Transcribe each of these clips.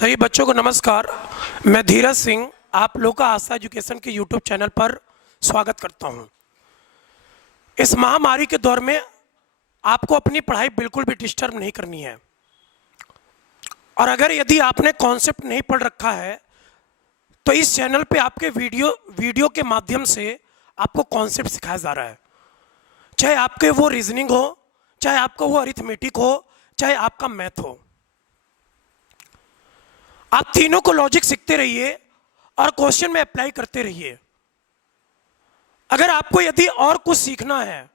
सभी बच्चों को नमस्कार। मैं धीरज सिंह आप लोग का आस्था एजुकेशन के यूट्यूब चैनल पर स्वागत करता हूं। इस महामारी के दौर में आपको अपनी पढ़ाई बिल्कुल भी डिस्टर्ब नहीं करनी है, और अगर यदि आपने कॉन्सेप्ट नहीं पढ़ रखा है तो इस चैनल पे आपके वीडियो के माध्यम से आपको कॉन्सेप्ट सिखाया जा रहा है। चाहे आपके वो रीजनिंग हो, चाहे आपका वो अरिथमेटिक हो, चाहे आपका मैथ हो, आप तीनों को लॉजिक सीखते रहिए और क्वेश्चन में अप्लाई करते रहिए। अगर आपको यदि और कुछ सीखना है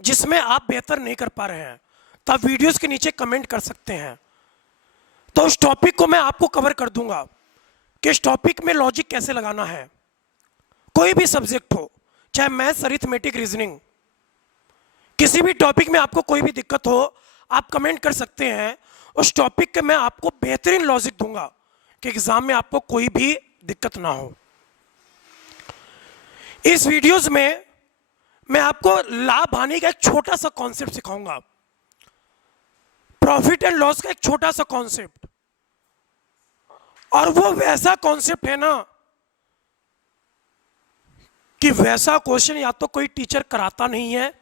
जिसमें आप बेहतर नहीं कर पा रहे हैं तो आप वीडियोस के नीचे कमेंट कर सकते हैं, तो उस टॉपिक को मैं आपको कवर कर दूंगा कि इस टॉपिक में लॉजिक कैसे लगाना है। कोई भी सब्जेक्ट हो, चाहे मैथ्स, अरिथमेटिक, रीजनिंग, किसी भी टॉपिक में आपको कोई भी दिक्कत हो आप कमेंट कर सकते हैं। उस टॉपिक के मैं आपको बेहतरीन लॉजिक दूंगा कि एग्जाम में आपको कोई भी दिक्कत ना हो। इस वीडियोस में मैं आपको लाभ हानि का एक छोटा सा कॉन्सेप्ट सिखाऊंगा, प्रॉफिट एंड लॉस का एक छोटा सा कॉन्सेप्ट, और वो वैसा कॉन्सेप्ट है ना कि वैसा क्वेश्चन या तो कोई टीचर कराता नहीं है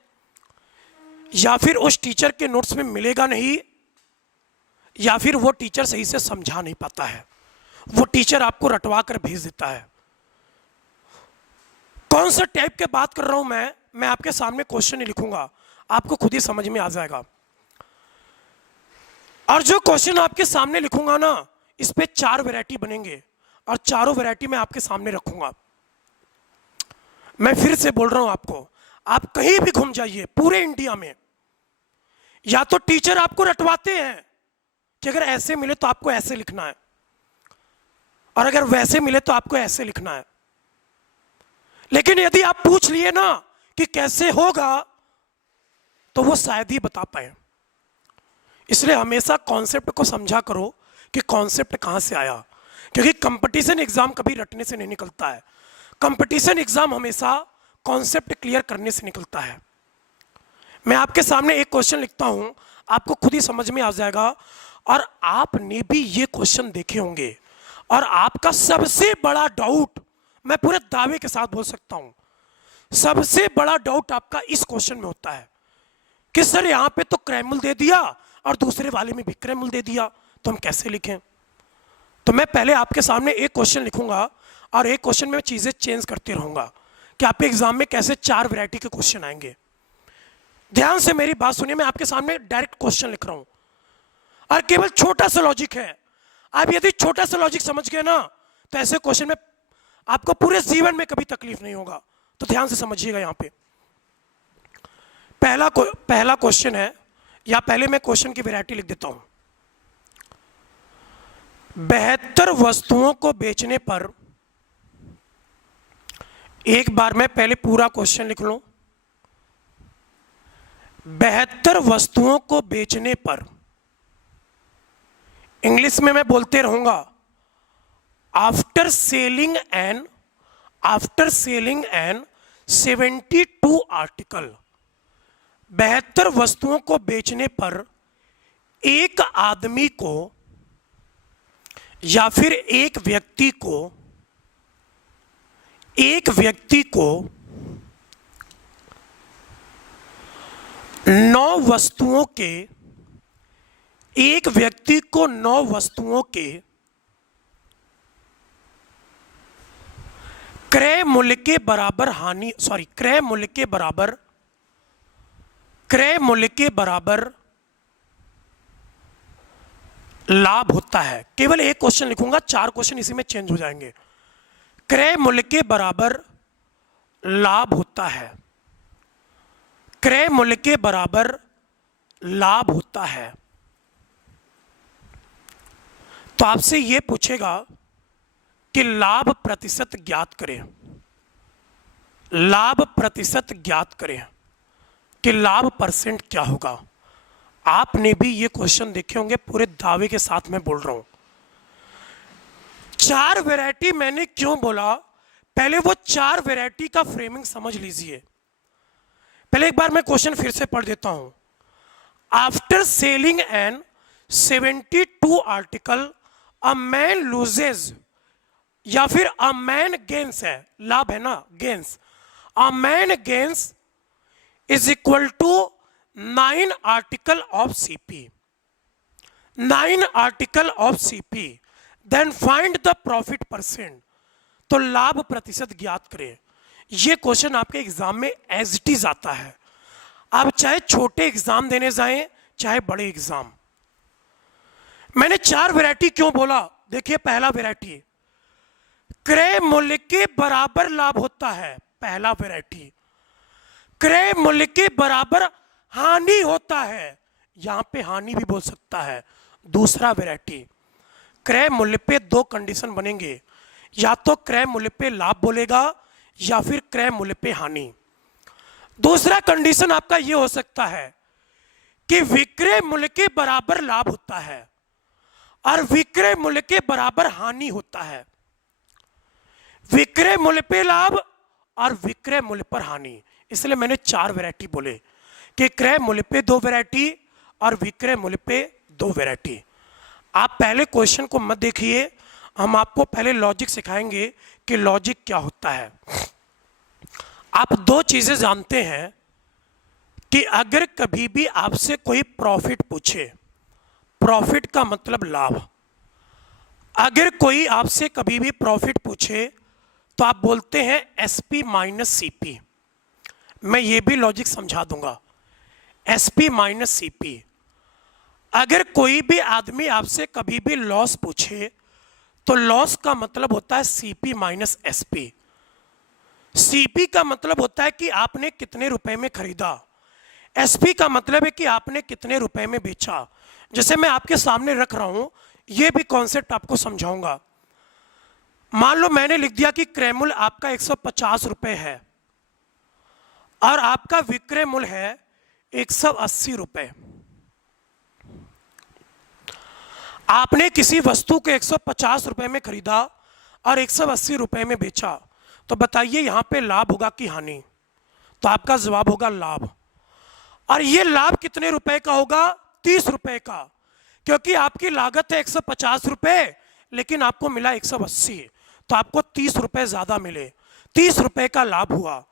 या फिर उस टीचर के नोट्स में मिलेगा नहीं, या फिर वो टीचर सही से समझा नहीं पाता है, वो टीचर आपको रटवा कर भेज देता है। कौन सा टाइप के बात कर रहा हूं मैं आपके सामने क्वेश्चन नहीं लिखूंगा, आपको खुद ही समझ में आ जाएगा। और जो क्वेश्चन आपके सामने लिखूंगा ना, इस पे 4 वैरायटी बनेंगे और चारों वैरायटी मैं आपके सामने रखूंगा। मैं फिर से बोल रहा हूं आपको, आप कहीं भी घूम जाइए पूरे इंडिया में, या तो टीचर आपको रटवाते हैं कि अगर ऐसे मिले तो आपको ऐसे लिखना है, और अगर वैसे मिले तो आपको ऐसे लिखना है। लेकिन यदि आप पूछ लिए ना कि कैसे होगा तो वो शायद ही बता पाए। इसलिए हमेशा कॉन्सेप्ट को समझा करो कि कॉन्सेप्ट कहां से आया, क्योंकि कंपटीशन एग्जाम कभी रटने से नहीं निकलता है। कंपटीशन एग्जाम हमेशा कॉन्सेप्ट क्लियर करने से निकलता है। मैं आपके सामने एक क्वेश्चन लिखता हूं, आपको खुद ही समझ में आ जाएगा, और आपने भी ये क्वेश्चन देखे होंगे, और आपका सबसे बड़ा डाउट, मैं पूरे दावे के साथ बोल सकता हूं, सबसे बड़ा डाउट आपका इस क्वेश्चन में होता है कि सर यहां पे तो क्रैमल दे दिया और दूसरे वाले में भी क्रैमल दे दिया, तो हम कैसे लिखें। तो मैं पहले आपके सामने एक क्वेश्चन लिखूंगा और एक क्वेश्चन में चीजें चेंज करते रहूंगा कि आपके एग्जाम में कैसे 4 वैरायटी के क्वेश्चन आएंगे। ध्यान से मेरी बात सुनिए, मैं आपके सामने डायरेक्ट क्वेश्चन लिख रहा हूं और केवल छोटा सा लॉजिक है। आप यदि छोटा सा लॉजिक समझ गए ना तो ऐसे क्वेश्चन में आपको पूरे जीवन में कभी तकलीफ नहीं होगा। तो ध्यान से समझिएगा। यहां पे पहला क्वेश्चन है, या पहले मैं क्वेश्चन की वैरायटी लिख देता हूं। 72 वस्तुओं को बेचने पर, एक बार मैं पहले पूरा क्वेश्चन लिख लूं। 72 वस्तुओं को बेचने पर, इंग्लिश में मैं बोलते रहूंगा, आफ्टर सेलिंग एन 72 आर्टिकल, 72 वस्तुओं को बेचने पर एक आदमी को या फिर एक व्यक्ति को 9 वस्तुओं के, एक व्यक्ति को 9 वस्तुओं के क्रय मूल्य के बराबर लाभ होता है। केवल एक क्वेश्चन लिखूंगा, 4 क्वेश्चन इसी में चेंज हो जाएंगे। क्रय मूल्य के बराबर लाभ होता है, क्रय मूल्य के बराबर लाभ होता है। तो आपसे यह पूछेगा कि लाभ प्रतिशत ज्ञात करें, लाभ प्रतिशत ज्ञात करें कि लाभ परसेंट क्या होगा। आपने भी ये क्वेश्चन देखे होंगे, पूरे दावे के साथ मैं बोल रहा हूं। 4 वैरायटी मैंने क्यों बोला, पहले वो 4 वैरायटी का फ्रेमिंग समझ लीजिए। पहले एक बार मैं क्वेश्चन फिर से पढ़ देता हूं। After selling an 72 article a man loses या फिर अ मैन गेन्स है, लाभ है ना, gains, a man gains is equal to 9 article of CP, 9 article of CP, then find the profit percent. तो लाभ प्रतिशत ज्ञात करें। ये क्वेश्चन आपके एग्जाम में एज इट इज आता है, आप चाहे छोटे एग्जाम देने जाएं चाहे बड़े एग्जाम। मैंने 4 वैरायटी क्यों बोला? देखिए, पहला वैरायटी क्रय मूल्य के बराबर लाभ होता है, पहला वैरायटी। क्रय मूल्य के बराबर हानि होता है, यहां पे हानि भी बोल सकता है। दूसरा वैरायटी क्रय मूल्य पे 2 कंडीशन बनेंगे, या तो क्रय मूल्य पे लाभ बोलेगा या फिर क्रय मूल्य पे हानि। दूसरा कंडीशन आपका यह हो सकता है कि विक्रय मूल्य के बराबर लाभ होता है और विक्रय मूल्य के बराबर हानि होता है। विक्रय मूल्य पे लाभ और विक्रय मूल्य पर हानि, इसलिए मैंने 4 वैरायटी बोले कि क्रय मूल्य पे 2 वैरायटी और विक्रय मूल्य पे 2 वैरायटी। आप पहले क्वेश्चन को मत देखिए, हम आपको पहले लॉजिक सिखाएंगे कि लॉजिक क्या होता है। आप 2 चीजें जानते हैं कि अगर कभी भी आपसे कोई प्रॉफिट पूछे, प्रॉफिट का मतलब लाभ, अगर कोई आपसे कभी भी प्रॉफिट पूछे तो आप बोलते हैं एसपी माइनस सीपी। मैं ये भी लॉजिक समझा दूंगा, एसपी माइनस सीपी। अगर कोई भी आदमी आपसे कभी भी लॉस पूछे तो लॉस का मतलब होता है सीपी माइनस एसपी। सीपी का मतलब होता है कि आपने कितने रुपए में खरीदा, एसपी का मतलब है कि आपने कितने रुपए में बेचा। जैसे मैं आपके सामने रख रहा हूं, यह भी कॉन्सेप्ट आपको समझाऊंगा। मान लो मैंने लिख दिया कि क्रय मूल्य आपका 150 रुपए है और आपका विक्रय मूल्य है 180 रुपए। आपने किसी वस्तु को 150 रुपए में खरीदा और 180 रुपए में बेचा, तो बताइए यहां पे लाभ होगा कि हानि? तो आपका जवाब होगा लाभ। और ये लाभ कितने रुपए का होगा? 30 रुपए का, क्योंकि आपकी लागत है 150 रुपए लेकिन आपको मिला 180, तो आपको 30 रुपए ज्यादा मिले, 30 रुपए का लाभ हुआ।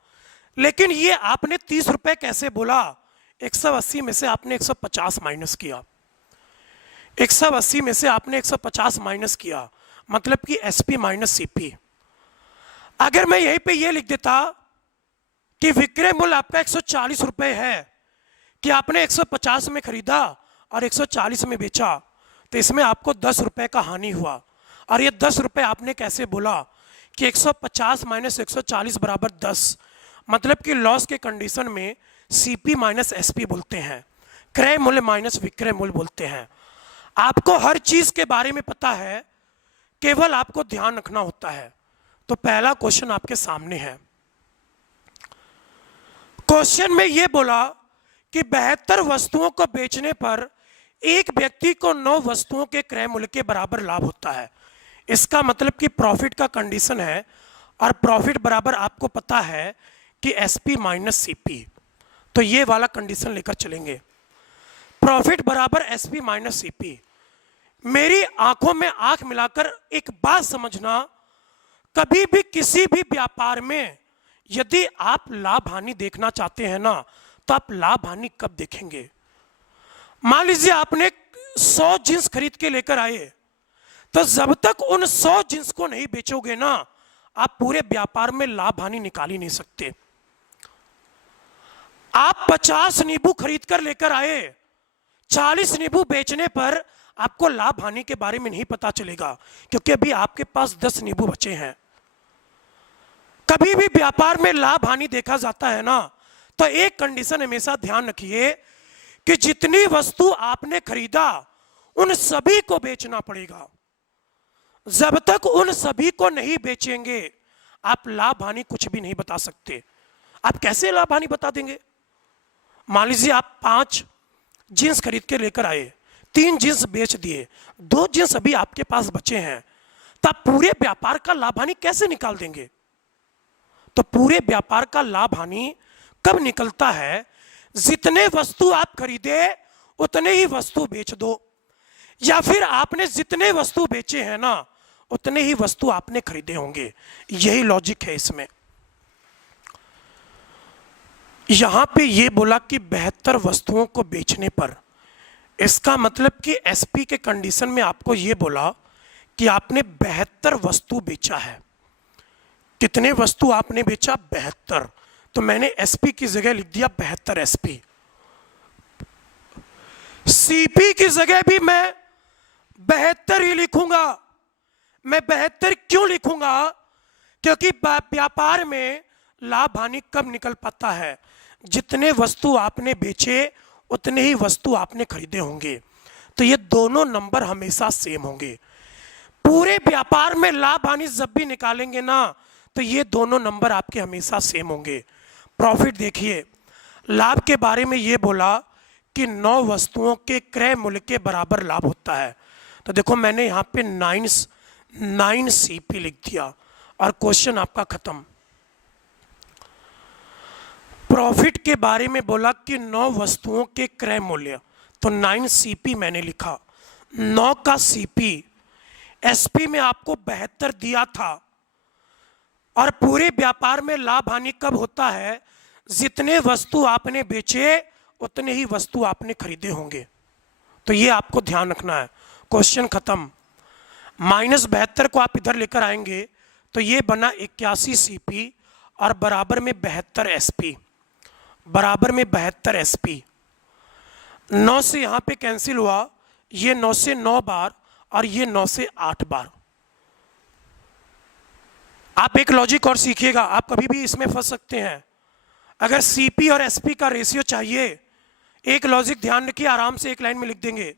लेकिन ये आपने 30 रुपए कैसे बोला? 180 में से आपने 150 माइनस किया, 180 में से आपने 150 माइनस किया, मतलब कि एसपी माइनस सीपी। अगर मैं यहीं पे ये लिख देता कि विक्रय मूल्य आपका 140 रुपए है, कि आपने 150 में खरीदा और 140 में बेचा, तो इसमें आपको 10 रुपए का हानि हुआ। और ये 10 रुपए आपने कैसे बोला कि 150 माइनस 140 बराबर 10, मतलब कि लॉस के कंडीशन में सीपी माइनस एसपी बोलते हैं, क्रय मूल्य माइनस विक्रय मूल्य बोलते हैं। आपको हर चीज के बारे में पता है, केवल आपको ध्यान रखना होता है। तो पहला क्वेश्चन आपके सामने है। क्वेश्चन में यह बोला कि 72 वस्तुओं को बेचने पर एक व्यक्ति को 9 वस्तुओं के क्रय मूल्य के बराबर लाभ होता है। इसका मतलब कि प्रॉफिट का कंडीशन है और प्रॉफिट बराबर आपको पता है कि एसपी माइनस सीपी। तो ये वाला कंडीशन लेकर चलेंगे, प्रॉफिट बराबर एसपी माइनस सीपी। मेरी आंखों में आंख मिलाकर एक बात समझना, कभी भी किसी भी व्यापार में यदि आप लाभ हानि देखना चाहते हैं ना, तो आप लाभ हानि कब देखेंगे? मान लीजिए आपने 100 जींस खरीद के लेकर आए, तो जब तक उन 100 जींस को नहीं बेचोगे ना, आप पूरे व्यापार में लाभ हानि निकाल ही नहीं सकते। आप 50 नींबू खरीद कर लेकर आए, 40 नींबू बेचने पर आपको लाभ हानि के बारे में नहीं पता चलेगा, क्योंकि अभी आपके पास 10 नींबू बचे हैं। कभी भी व्यापार में लाभ हानि देखा जाता है ना, तो एक कंडीशन हमेशा ध्यान रखिए कि जितनी वस्तु आपने खरीदा उन सभी को बेचना पड़ेगा। जब तक उन सभी को नहीं बेचेंगे, आप लाभ हानि कुछ भी नहीं बता सकते। आप कैसे लाभ हानि बता देंगे? मान लीजिए आप 5 जींस खरीद के लेकर आए, 3 जींस बेच दिए, 2 जींस अभी आपके पास बचे हैं, तो आप पूरे व्यापार का लाभ हानि कैसे निकाल देंगे? तो पूरे व्यापार का लाभ हानि कब निकलता है? जितने वस्तु आप खरीदे उतने ही वस्तु बेच दो। या फिर आपने जितने वस्तु बेचे हैं ना उतने ही वस्तु आपने खरीदे होंगे। यही लॉजिक है इसमें। यहां पे ये बोला कि 72 वस्तुओं को बेचने पर, इसका मतलब कि एसपी के कंडीशन में आपको ये बोला कि आपने 72 वस्तु बेचा है। कितने वस्तु आपने बेचा? 72। तो मैंने एसपी की जगह लिख दिया 72 एसपी। सीपी की जगह भी मैं 72 ही लिखूंगा। मैं 72 क्यों लिखूंगा? क्योंकि व्यापार में लाभ हानि कब निकल पाता है? जितने वस्तु आपने बेचे उतने ही वस्तु आपने खरीदे होंगे। तो ये दोनों नंबर हमेशा सेम होंगे। पूरे व्यापार में लाभ हानि जब भी निकालेंगे ना तो ये दोनों नंबर आपके हमेशा सेम होंगे। प्रॉफिट देखिए, लाभ के बारे में ये बोला कि 9 वस्तुओं के क्रय मूल्य के बराबर लाभ होता है। तो देखो मैंने यहाँ पे 9 सीपी लिख दिया और क्वेश्चन आपका खत्म। प्रॉफिट के बारे में बोला कि 9 वस्तुओं के क्रय मूल्य, तो 9 सीपी मैंने लिखा। 9 का सीपी, एसपी में आपको 72 दिया था। और पूरे व्यापार में लाभ हानि कब होता है? जितने वस्तु आपने बेचे उतने ही वस्तु आपने खरीदे होंगे। तो ये आपको ध्यान रखना है। क्वेश्चन खत्म। -72 को आप इधर लेकर आएंगे तो ये बना 81 सीपी और बराबर में 72 एसपी, बराबर में 72 एसपी। 9 से यहाँ पे कैंसिल हुआ, ये 9 से 9 बार और ये 9 से 8 बार। आप एक लॉजिक और सीखिएगा, आप कभी भी इसमें फंस सकते हैं। अगर सीपी और एसपी का रेशियो चाहिए, एक लॉजिक ध्यान रखिए, आराम से एक लाइन में लिख देंगे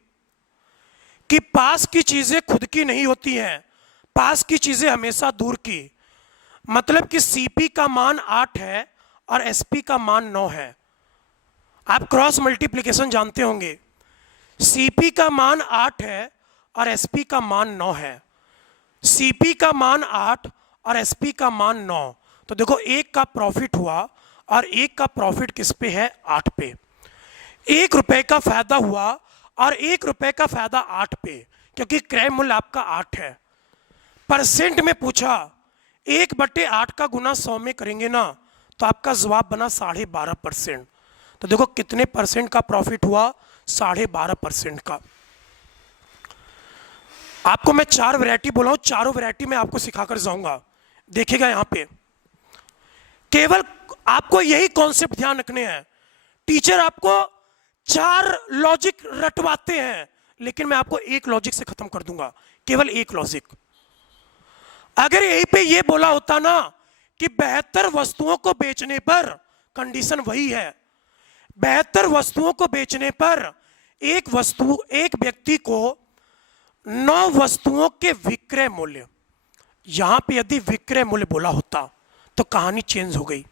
कि पास की चीजें खुद की नहीं होती हैं, पास की चीजें हमेशा दूर की। मतलब कि सीपी का मान 8 है और एसपी का मान 9 है। आप क्रॉस मल्टीप्लिकेशन जानते होंगे। सीपी का मान 8 है और एसपी का मान 9 है। सीपी का मान 8 और एसपी का मान 9। तो देखो एक का प्रॉफिट हुआ और एक का प्रॉफिट किस पे है? 8 पे। 1 रुपए का फायदा हुआ और 1 रुपए का फायदा 8 पे, क्योंकि क्रय मूल्य आपका 8 है। परसेंट में पूछा, 1/8 का गुना 100 में करेंगे ना तो आपका जवाब बना 12.5%। तो देखो कितने परसेंट का प्रॉफिट हुआ? 12.5% का। आपको मैं 4 वैरायटी बोला हूं, चारों वैरायटी में आपको सिखाकर जाऊंगा। देखिएगा यहां पे केवल आपको यही कॉन्सेप्ट ध्यान रखने हैं। टीचर आपको 4 लॉजिक रटवाते हैं, लेकिन मैं आपको एक लॉजिक से खत्म कर दूंगा, केवल एक लॉजिक। अगर यहीं पे ये बोला होता ना कि 72 वस्तुओं को बेचने पर, कंडीशन वही है, 72 वस्तुओं को बेचने पर एक व्यक्ति को 9 वस्तुओं के विक्रय मूल्य, यहां पे यदि विक्रय मूल्य बोला होता तो कहानी चेंज हो गई।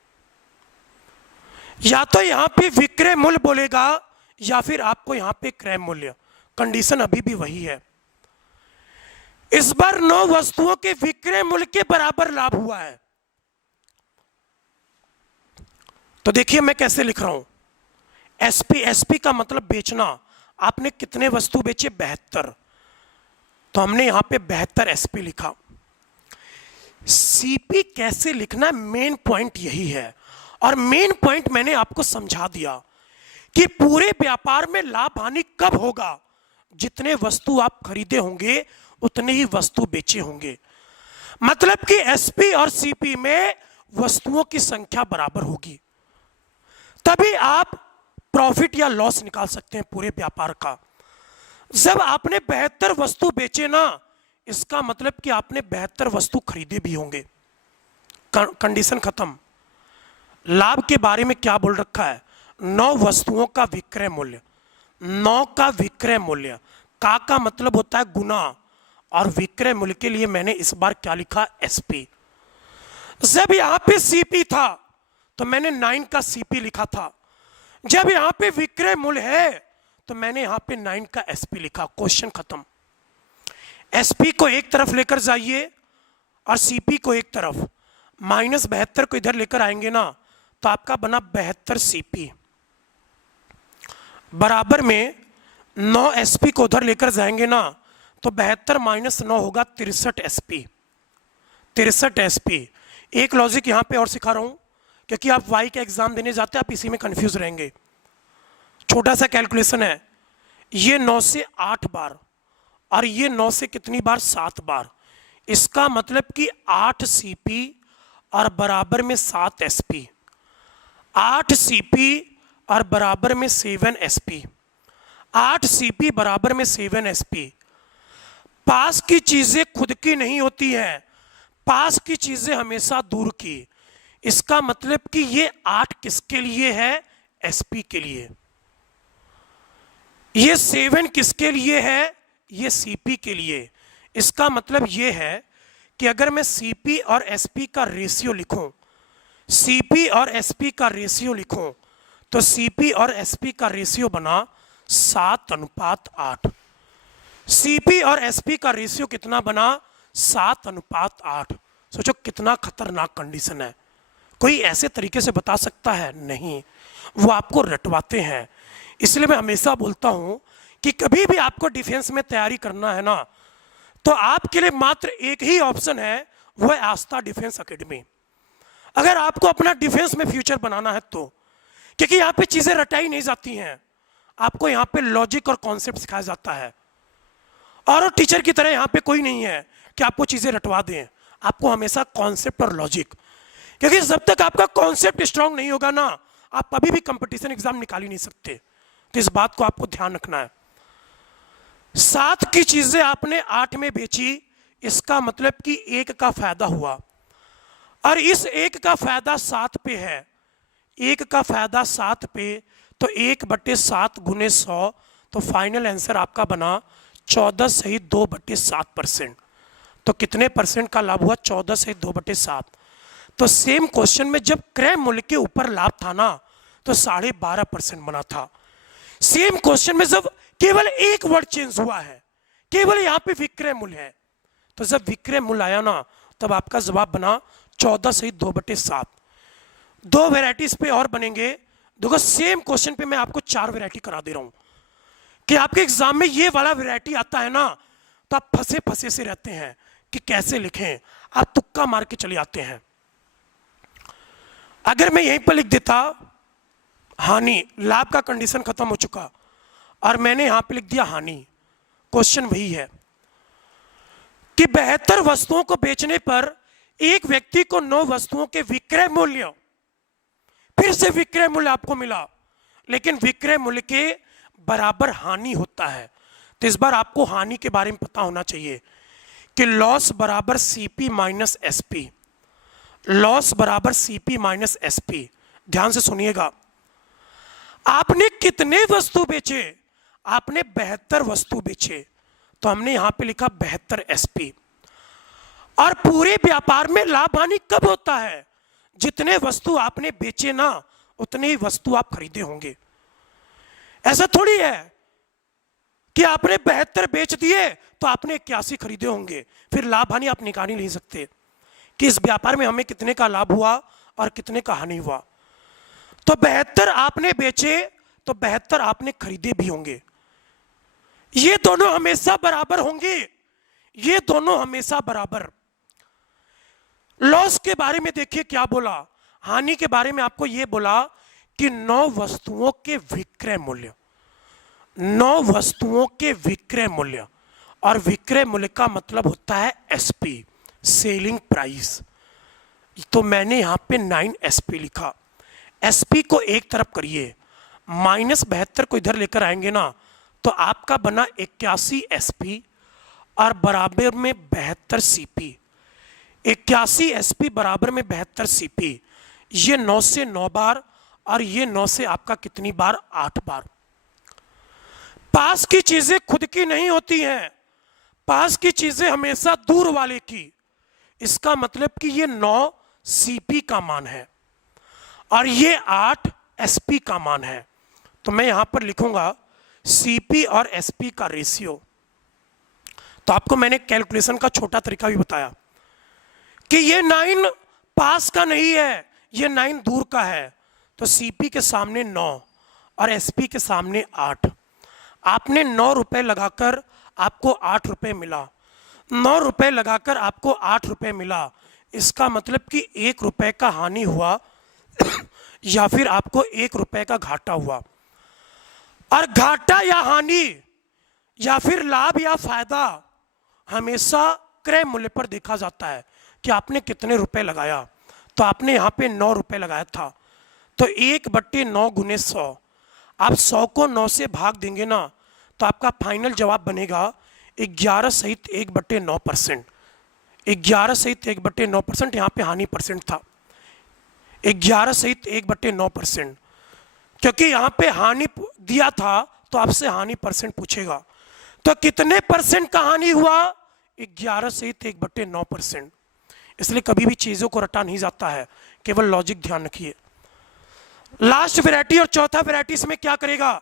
या तो यहां पे विक्रय मूल्य बोलेगा या फिर आपको यहां पे क्रय मूल्य। कंडीशन अभी भी वही है। इस बार 9 वस्तुओं के विक्रय मूल्य के बराबर लाभ हुआ है। तो देखिए मैं कैसे लिख रहा हूं। एसपी का मतलब बेचना। आपने कितने वस्तु बेचे? 72। तो हमने यहां पे 72 एसपी लिखा। सीपी कैसे लिखना है, मेन पॉइंट यही है। और मेन पॉइंट मैंने आपको समझा दिया कि पूरे व्यापार में लाभ हानि कब होगा? जितने वस्तु आप खरीदे होंगे उतने ही वस्तु बेचे होंगे। मतलब कि एसपी और सीपी में वस्तुओं की संख्या बराबर होगी, तभी आप प्रॉफिट या लॉस निकाल सकते हैं पूरे व्यापार का। जब आपने 72 वस्तु बेचे ना, इसका मतलब कि आपने 72 वस्तु खरीदे भी होंगे। कंडीशन खत्म। लाभ के बारे में क्या बोल रखा है? 9 वस्तुओं का विक्रय मूल्य। 9 का विक्रय मूल्य, का मतलब होता है गुना, और विक्रय मूल्य के लिए मैंने इस बार क्या लिखा? एसपी। जब यहां पे सीपी था तो मैंने 9 का सीपी लिखा था। जब यहां पे विक्रय मूल्य है तो मैंने यहां पे 9 का एसपी लिखा। क्वेश्चन खत्म। एसपी को एक तरफ लेकर जाइए और सीपी को एक तरफ। -72 को इधर लेकर आएंगे ना तो आपका बना 72 सीपी, बराबर में 9 एसपी को उधर लेकर जाएंगे ना तो 72 माइनस 9 होगा 63 एसपी। 63 एसपी। एक लॉजिक यहां पे और सिखा रहा हूं क्योंकि आप वाई का एग्जाम देने जाते हैं, आप इसी में कंफ्यूज रहेंगे। छोटा सा कैलकुलेशन है, ये 9 से 8 बार और ये 9 से कितनी बार, 7 बार। इसका मतलब कि 8 सीपी और बराबर में 7 एसपी, 8 सीपी और बराबर में 7 एसपी, 8 सीपी बराबर में 7 एसपी। पास की चीजें खुद की नहीं होती हैं, पास की चीजें हमेशा दूर की। इसका मतलब कि ये 8 किसके लिए है, एसपी के लिए। ये 7 किसके लिए है, ये सीपी के लिए। इसका मतलब ये है कि अगर मैं सीपी और एसपी का रेशियो लिखूं, सीपी और एसपी का रेशियो लिखूं, तो सीपी और एसपी का रेशियो बना 7:8। सीपी और एसपी का रेशियो कितना बना, 7:8। सोचो कितना खतरनाक कंडीशन है। कोई ऐसे तरीके से बता सकता है? नहीं, वो आपको रटवाते हैं। इसलिए मैं हमेशा बोलता हूं कि कभी भी आपको डिफेंस में तैयारी करना है ना, तो आपके लिए मात्र एक ही ऑप्शन है, वो है आस्था डिफेंस एकेडमी। अगर आपको अपना डिफेंस में फ्यूचर बनाना है तो, क्योंकि यहाँ पे चीजें रटाई नहीं जाती हैं, आपको यहाँ पे लॉजिक और कॉन्सेप्ट सिखाया जाता है। और टीचर की तरह यहाँ पे कोई नहीं है कि आपको चीजें रटवा दें, आपको हमेशा कॉन्सेप्ट और लॉजिक, क्योंकि जब तक आपका कॉन्सेप्ट स्ट्रांग नहीं होगा ना, आप कभी भी कंपटीशन एग्जाम निकाल ही नहीं सकते। तो इस बात को आपको ध्यान रखना है। 7 की चीजें आपने 8 में बेची, इसका मतलब कि 1 का फायदा हुआ, और इस 1 का फायदा 7 पे है। 1 का फायदा 7 पे, तो 1/7 गुने 100, तो फाइनल आंसर आपका बना 14 सहित 2/7%। तो कितने परसेंट का लाभ हुआ, 14 सहित 2/7। तो सेम क्वेश्चन में जब क्रय मूल्य के ऊपर लाभ था ना, तो 12.5% बना था। सेम क्वेश्चन में जब केवल एक वर्ड चेंज हुआ है, केवल यहां पे विक्रय मूल्य है, तो जब विक्रय मूल्य आया ना, तब आपका जवाब बना 14 सहित 2/7। 2 वेराइटीज पे और बनेंगे। देखो सेम क्वेश्चन पे मैं आपको 4 वेराइटी करा दे रहा हूं कि आपके एग्जाम में ये वाला वेराइटी आता है ना, तो आप फंसे फंसे से रहते हैं कि कैसे लिखें, आप तुक्का मार के चले आते हैं। अगर मैं यहीं पर लिख देता हानि, लाभ का कंडीशन खत्म हो चुका, और मैंने यहां पे लिख दिया हानि, क्वेश्चन वही है कि 72 वस्तुओं को बेचने पर एक व्यक्ति को 9 वस्तुओं के विक्रय मूल्य, फिर से विक्रय मूल्य आपको मिला, लेकिन विक्रय मूल्य के बराबर हानि होता है। तो इस बार आपको हानि के बारे में पता होना चाहिए कि लॉस बराबर सीपी माइनस एसपी, लॉस बराबर सीपी माइनस एसपी। ध्यान से सुनिएगा, आपने कितने वस्तु बेचे, आपने 72 वस्तु बेचे, तो हमने यहां पे लिखा 72 एसपी। और पूरे व्यापार में लाभ हानि कब होता है, जितने वस्तु आपने बेचे ना, उतने ही वस्तु आप खरीदे होंगे। ऐसा थोड़ी है कि आपने 72 बेच दिए तो आपने 81 खरीदे होंगे, फिर लाभ हानि आप निकाल ही नहीं सकते कि इस व्यापार में हमें कितने का लाभ हुआ और कितने का हानि हुआ। तो 72 आपने बेचे तो 72 आपने खरीदे भी होंगे। ये दोनों हमेशा बराबर होंगे, ये दोनों हमेशा बराबर। लॉस के बारे में देखिए क्या बोला, हानि के बारे में आपको यह बोला कि 9 वस्तुओं के विक्रय मूल्य, 9 वस्तुओं के विक्रय मूल्य, और विक्रय मूल्य का मतलब होता है एसपी, सेलिंग प्राइस। तो मैंने यहां पे 9 एसपी लिखा। एसपी को एक तरफ करिए, -72 को इधर लेकर आएंगे ना, तो आपका बना 81 एसपी और बराबर में 72 सीपी। 81 एसपी बराबर में 72 सीपी। ये 9 से 9 बार और ये 9 से आपका कितनी बार, 8 बार। पास की चीजें खुद की नहीं होती हैं, पास की चीजें हमेशा दूर वाले की। इसका मतलब कि ये 9 सीपी का मान है और ये 8 एसपी का मान है। तो मैं यहां पर लिखूंगा सीपी और एसपी का रेशियो। तो आपको मैंने कैलकुलेशन का छोटा तरीका भी बताया कि ये 9 पास का नहीं है, ये 9 दूर का है। तो सीपी के सामने 9 और एसपी के सामने 8। आपने 9 रुपए लगाकर आपको 8 रुपए मिला, 9 रुपए लगाकर आपको 8 रुपए मिला, इसका मतलब कि 1 रुपए का हानि हुआ या फिर आपको 1 रुपए का घाटा हुआ। और घाटा या हानि या फिर लाभ या फायदा हमेशा क्रय मूल्य पर देखा जाता है कि आपने कितने रुपए लगाया। तो आपने यहाँ पे 9 रुपए लगाया था, तो 1/9 गुने 100, आप 100 को 9 से भाग देंगे ना, तो आपका फाइनल जवाब बनेगा 11 सहित 1/9%। 11 सहित 1/9%, यहाँ पे हानि परसेंट था, 11 सहित 1/9%, क्योंकि यहाँ पे हानि दिया था तो आपसे हानि परसेंट पूछेगा। तो कितने परसेंट का हानि हुआ? 11 सहित 1/9%। इसलिए कभी भी चीजों को रटा नहीं जाता है, केवल लॉजिक ध्यान रखिए। लास्ट वैरायटी और चौथा वैरायटी इसमें क्या करेगा?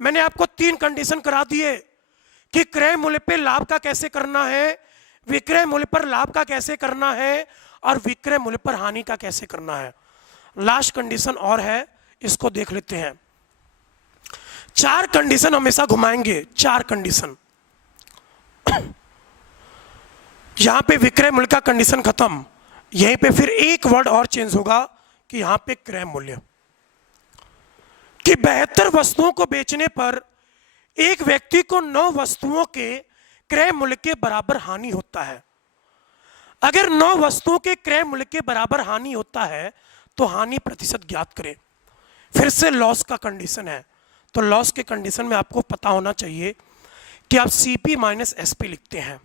मैंने आपको 3 कंडीशन करा दिए कि क्रय मूल्य पे लाभ का कैसे करना है, विक्रय मूल्य पर लाभ का कैसे करना है, और विक्रय मूल्य पर हानि का कैसे करना है। लास्ट कंडीशन और है, इसको देख लेते हैं। 4 कंडीशन हमेशा घुमाएंगे, 4 कंडीशन। यहां पे विक्रय मूल्य का कंडीशन खत्म, यहीं पे फिर एक वर्ड और चेंज होगा कि यहां पे क्रय मूल्य, कि 72 वस्तुओं को बेचने पर एक व्यक्ति को 9 वस्तुओं के क्रय मूल्य के बराबर हानि होता है। अगर 9 वस्तुओं के क्रय मूल्य के बराबर हानि होता है तो हानि प्रतिशत ज्ञात करें। फिर से लॉस का कंडीशन है, तो लॉस के कंडीशन में आपको पता होना चाहिए कि आप सीपी माइनस एसपी लिखते हैं।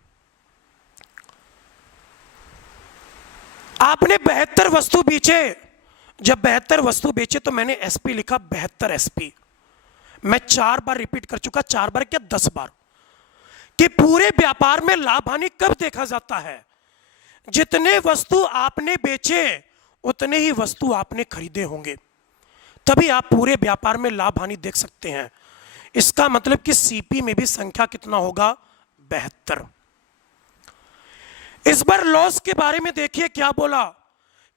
आपने 72 वस्तु बेचे, जब 72 वस्तु बेचे तो मैंने एसपी लिखा 72 एसपी। मैं 4 बार रिपीट कर चुका, 4 बार क्या 10 बार, कि पूरे व्यापार में लाभ हानि कब देखा जाता है? जितने वस्तु आपने बेचे उतने ही वस्तु आपने खरीदे होंगे, तभी आप पूरे व्यापार में लाभ हानि देख सकते हैं। इसका मतलब कि सीपी में भी संख्या कितना होगा? 72। इस बार लॉस के बारे में देखिए क्या बोला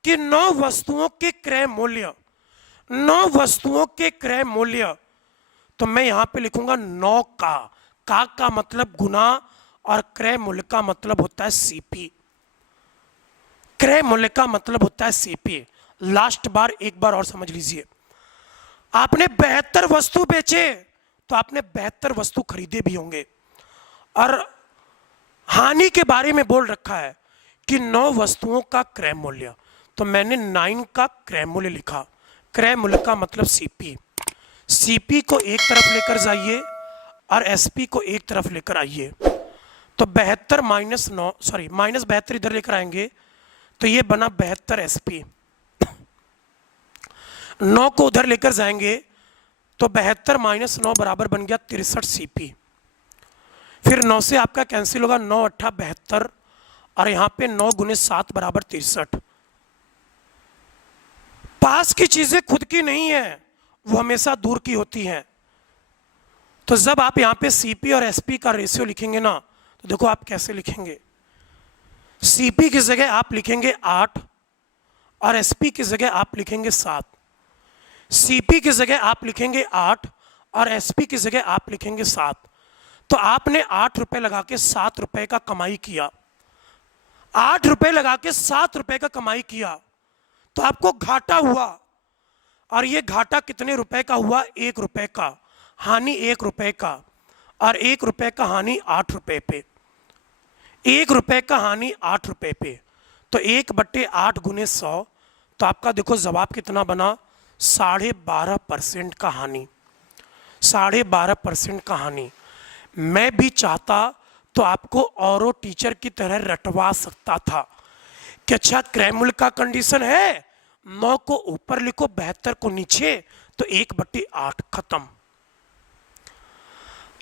कि 9 वस्तुओं के क्रय मूल्य, 9 वस्तुओं के क्रय मूल्य, तो मैं यहां पे लिखूंगा 9 का मतलब गुना, और क्रय मूल्य का मतलब होता है सीपी। क्रय मूल्य का मतलब होता है सीपी। लास्ट बार एक बार और समझ लीजिए, आपने 72 वस्तु बेचे तो आपने 72 वस्तु खरीदे भी होंगे, और हानि के बारे में बोल रखा है कि 9 वस्तुओं का क्रय मूल्य, तो मैंने 9 का क्रय मूल्य लिखा। क्रय मूल्य का मतलब सीपी। सीपी को एक तरफ लेकर जाइए और एसपी को एक तरफ लेकर आइए, तो 72 माइनस 9, सॉरी माइनस 72 इधर लेकर आएंगे तो ये बना 72 एसपी। 9 को उधर लेकर जाएंगे तो 72 माइनस 9 बराबर बन गया 63 सीपी। फिर 9 से आपका कैंसिल होगा, 9 अट्ठा 72, और यहां पे 9 गुने 7 बराबर 63। पास की चीजें खुद की नहीं है, वो हमेशा दूर की होती हैं। तो जब आप यहां पे सीपी और एसपी का रेशियो लिखेंगे ना, तो देखो आप कैसे लिखेंगे। सीपी की जगह आप लिखेंगे 8 और एसपी की जगह आप लिखेंगे 7। सीपी की जगह आप लिखेंगे 8 और एसपी की जगह आप लिखेंगे 7। तो आपने 8 रुपए लगा के 7 रुपए का कमाई किया, 8 रुपए लगा के 7 रुपए का कमाई किया, तो आपको घाटा हुआ, और ये घाटा कितने रुपए का हुआ? 1 रुपए का। हानि 1 रुपए का, और 1 रुपए का हानि 8 रुपए पे, 1 रुपए का हानि 8 रुपए पे, तो 1/8 गुने 100, तो आपका देखो जवाब कितना बना? 12.5% का हानि, 12.5% का हानि। मैं भी चाहता तो आपको औरों टीचर की तरह रटवा सकता था कि अच्छा क्रय मूल्य का कंडीशन है, 9 को ऊपर लिखो 72 को नीचे, तो 1/8 खत्म।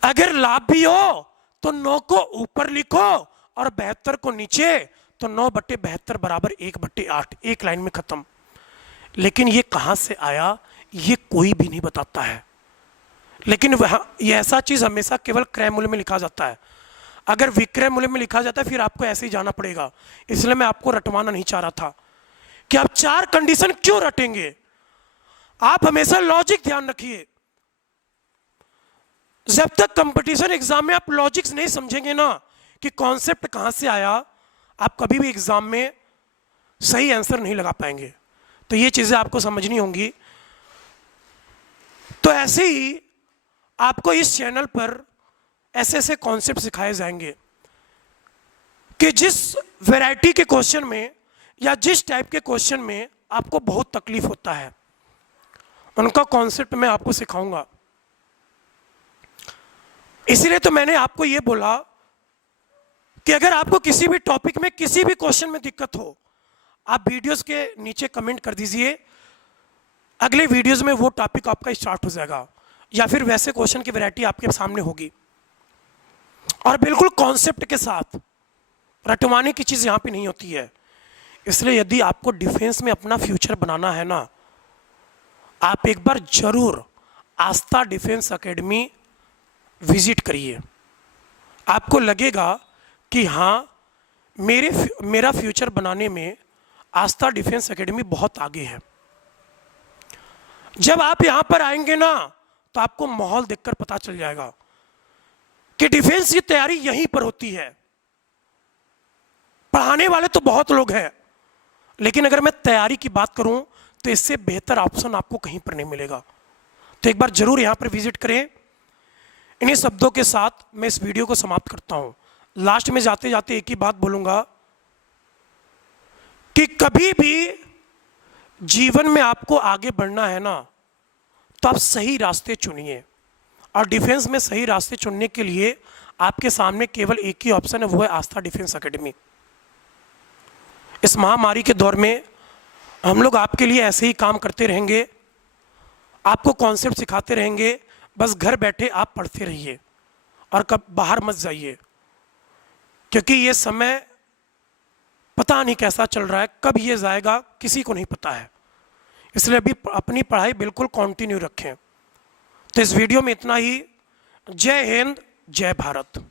अगर लाभ भी हो तो 9 को ऊपर लिखो और 72 को नीचे, तो 9/72 बराबर 1/8, एक लाइन में खत्म। लेकिन ये कहां से आया ये कोई भी नहीं बताता है, लेकिन ये ऐसा चीज हमेशा केवल क्रय मूल्य में लिखा जाता है। अगर विक्रय मूल्य में लिखा जाता है फिर आपको ऐसे ही जाना पड़ेगा। इसलिए मैं आपको रटवाना नहीं चाह रहा था कि आप 4 कंडीशन क्यों रटेंगे। आप हमेशा लॉजिक ध्यान रखिए। जब तक कंपटीशन एग्जाम में आप लॉजिक्स नहीं समझेंगे ना कि कॉन्सेप्ट कहां से आया, आप कभी भी एग्जाम में सही आंसर नहीं लगा पाएंगे। तो ये चीजें आपको समझनी होंगी। तो ऐसे ही आपको इस चैनल पर ऐसे ऐसे कॉन्सेप्ट सिखाए जाएंगे कि जिस वैरायटी के क्वेश्चन में या जिस टाइप के क्वेश्चन में आपको बहुत तकलीफ होता है, उनका कॉन्सेप्ट मैं आपको सिखाऊंगा। इसीलिए तो मैंने आपको यह बोला कि अगर आपको किसी भी टॉपिक में किसी भी क्वेश्चन में दिक्कत हो, आप वीडियोस के नीचे कमेंट कर दीजिए, अगले वीडियोस में वो टॉपिक आपका स्टार्ट हो जाएगा, या फिर वैसे क्वेश्चन की वैरायटी आपके सामने होगी। और बिल्कुल कॉन्सेप्ट के साथ, रटवाने की चीज़ यहाँ पे नहीं होती है। इसलिए यदि आपको डिफेंस में अपना फ्यूचर बनाना है ना, आप एक बार जरूर आस्था डिफेंस एकेडमी विजिट करिए। आपको लगेगा कि हाँ, मेरा फ्यूचर बनाने में आस्था डिफेंस एकेडमी बहुत आगे है। जब आप यहाँ पर आएंगे ना, तो आपको माहौल देखकर पता चल जाएगा कि डिफेंस की तैयारी यहीं पर होती है। पढ़ाने वाले तो बहुत लोग हैं, लेकिन अगर मैं तैयारी की बात करूं तो इससे बेहतर ऑप्शन आपको कहीं पर नहीं मिलेगा। तो एक बार जरूर यहां पर विजिट करें। इन्हीं शब्दों के साथ मैं इस वीडियो को समाप्त करता हूं। लास्ट में जाते जाते एक ही बात बोलूंगा कि कभी भी जीवन में आपको आगे बढ़ना है ना, तो आप सही रास्ते चुनिए। और डिफेंस में सही रास्ते चुनने के लिए आपके सामने केवल एक ही ऑप्शन है, वो है आस्था डिफेंस एकेडमी। इस महामारी के दौर में हम लोग आपके लिए ऐसे ही काम करते रहेंगे, आपको कॉन्सेप्ट सिखाते रहेंगे। बस घर बैठे आप पढ़ते रहिए और कब बाहर मत जाइए, क्योंकि ये समय पता नहीं कैसा चल रहा है, कब ये जाएगा किसी को नहीं पता है। इसलिए अभी अपनी पढ़ाई बिल्कुल कंटिन्यू रखें। तो इस वीडियो में इतना ही। जय हिंद, जय भारत।